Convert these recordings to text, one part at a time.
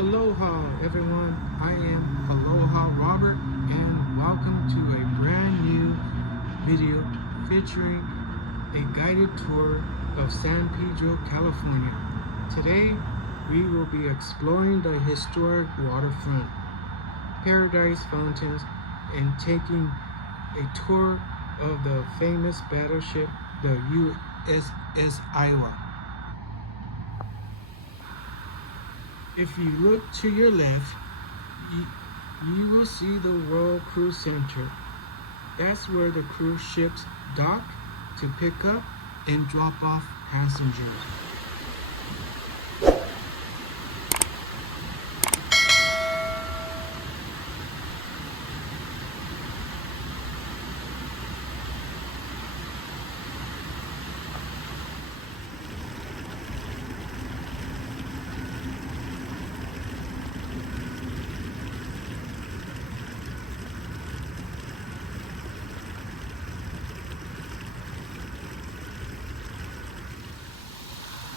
Aloha everyone, I am Aloha Robert and welcome to a brand new video featuring a guided tour of San Pedro, California. Today we will be exploring the historic waterfront, paradise fountains, and taking a tour of the famous battleship, the USS Iowa. If you look to your left, you will see the World Cruise Center. That's where the cruise ships dock to pick up and drop off passengers.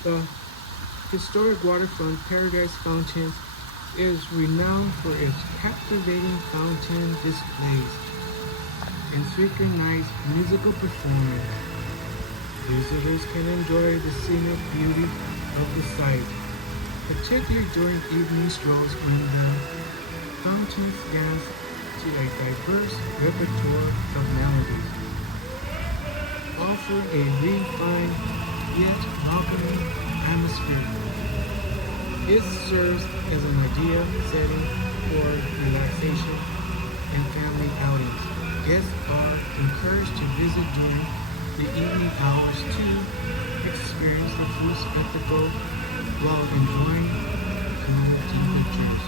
The historic waterfront Paradise Fountains is renowned for its captivating fountain displays and synchronized musical performance. Visitors can enjoy the scenic beauty of the site, particularly during evening strolls when the fountains dance to a diverse repertoire of melodies, offering a refined yet welcoming atmosphere. It serves as an ideal setting for relaxation and family outings. Guests are encouraged to visit during the evening hours to experience the full spectacle while enjoying cool temperatures.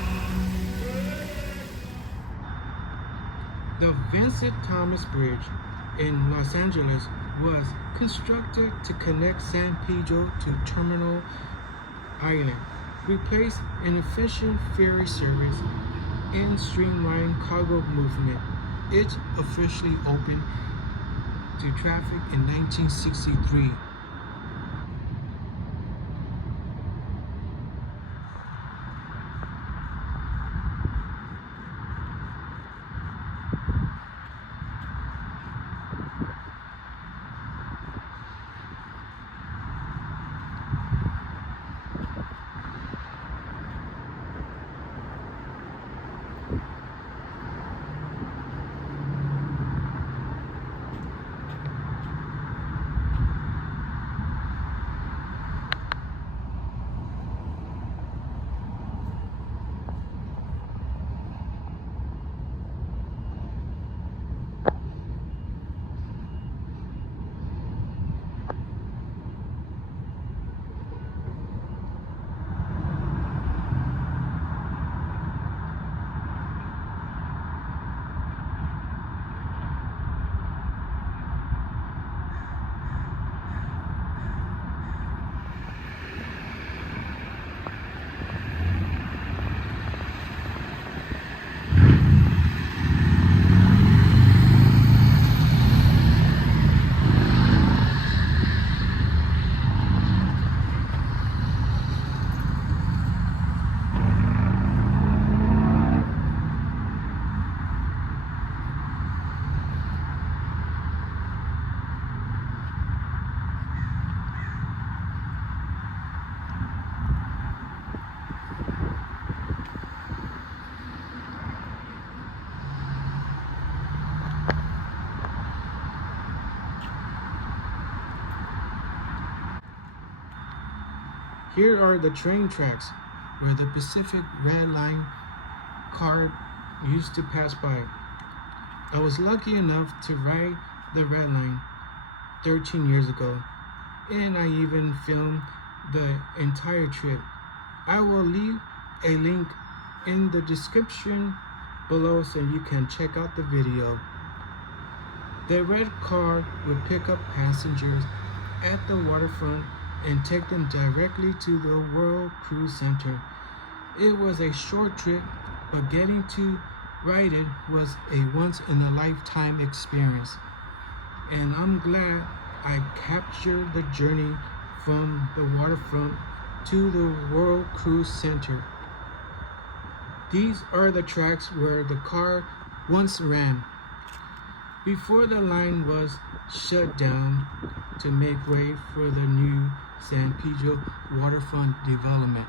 The Vincent Thomas Bridge in Los Angeles was constructed to connect San Pedro to Terminal Island, replace inefficient ferry service, and streamline cargo movement. It officially opened to traffic in 1963. Here are the train tracks where the Pacific Red Line car used to pass by. I was lucky enough to ride the Red Line 13 years ago, and I even filmed the entire trip. I will leave a link in the description below so you can check out the video. The red car would pick up passengers at the waterfront and take them directly to the World Cruise Center. It was a short trip, but getting to ride it was a once-in-a-lifetime experience. And I'm glad I captured the journey from the waterfront to the World Cruise Center. These are the tracks where the car once ran before the line was shut down to make way for the new San Pedro Waterfront development.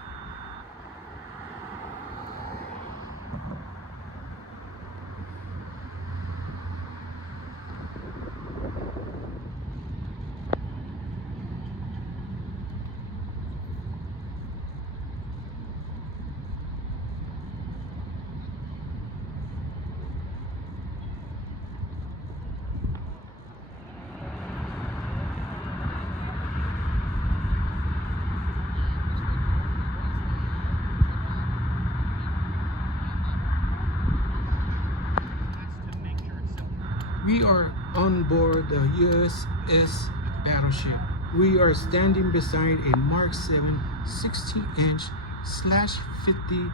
We are on board the USS Battleship. We are standing beside a Mark 7 16-inch /50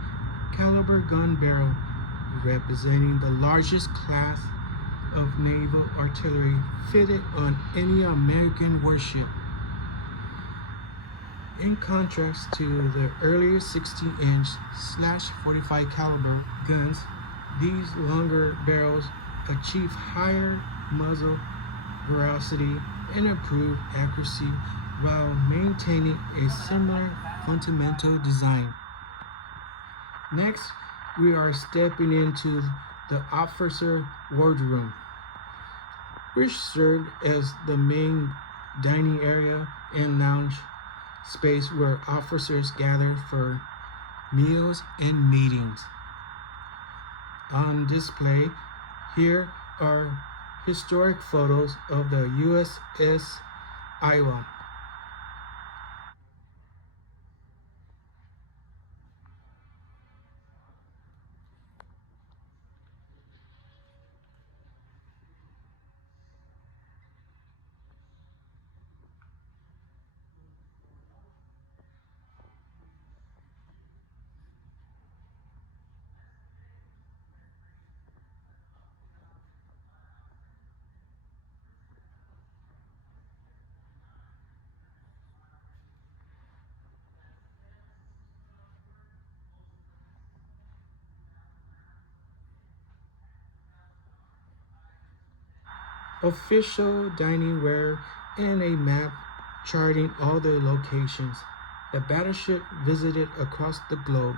caliber gun barrel, representing the largest class of naval artillery fitted on any American warship. In contrast to the earlier 16-inch /45 caliber guns, these longer barrels achieve higher muzzle velocity and improved accuracy while maintaining a similar fundamental design. Next, we are stepping into the officer wardroom, which served as the main dining area and lounge space where officers gathered for meals and meetings. On display here are historic photos of the USS Iowa. Official dining ware and a map charting all the locations the battleship visited across the globe.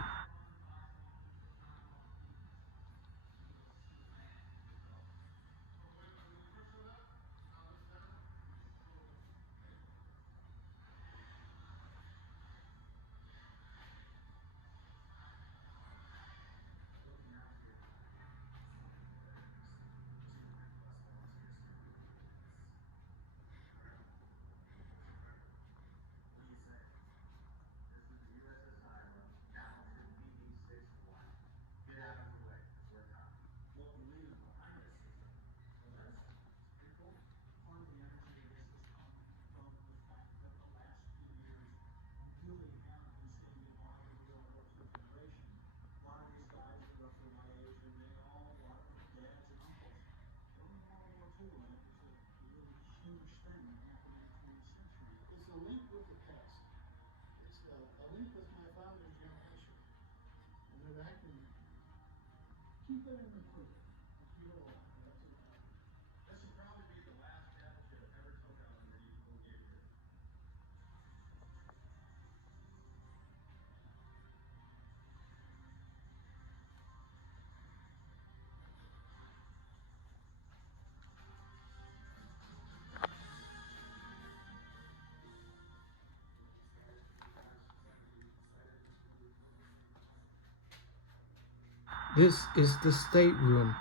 This is the stateroom.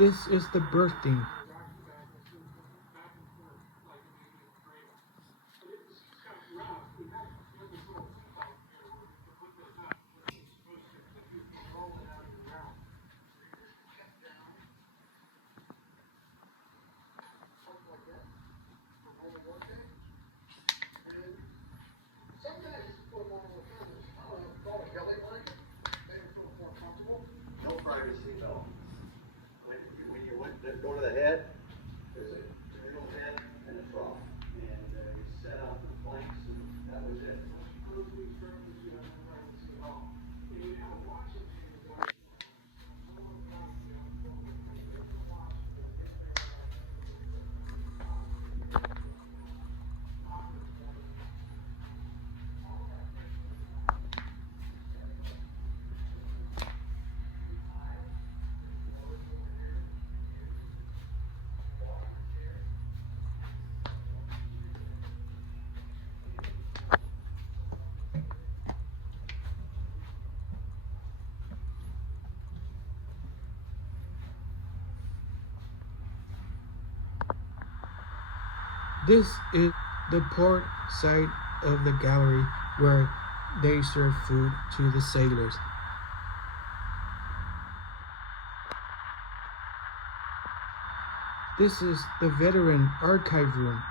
This is the berthing. No privacy, no. When you went to go to the head, there's a real head and a trough. And you set out the planks and that was it. This is the port side of the gallery where they serve food to the sailors. This is the veteran archive room.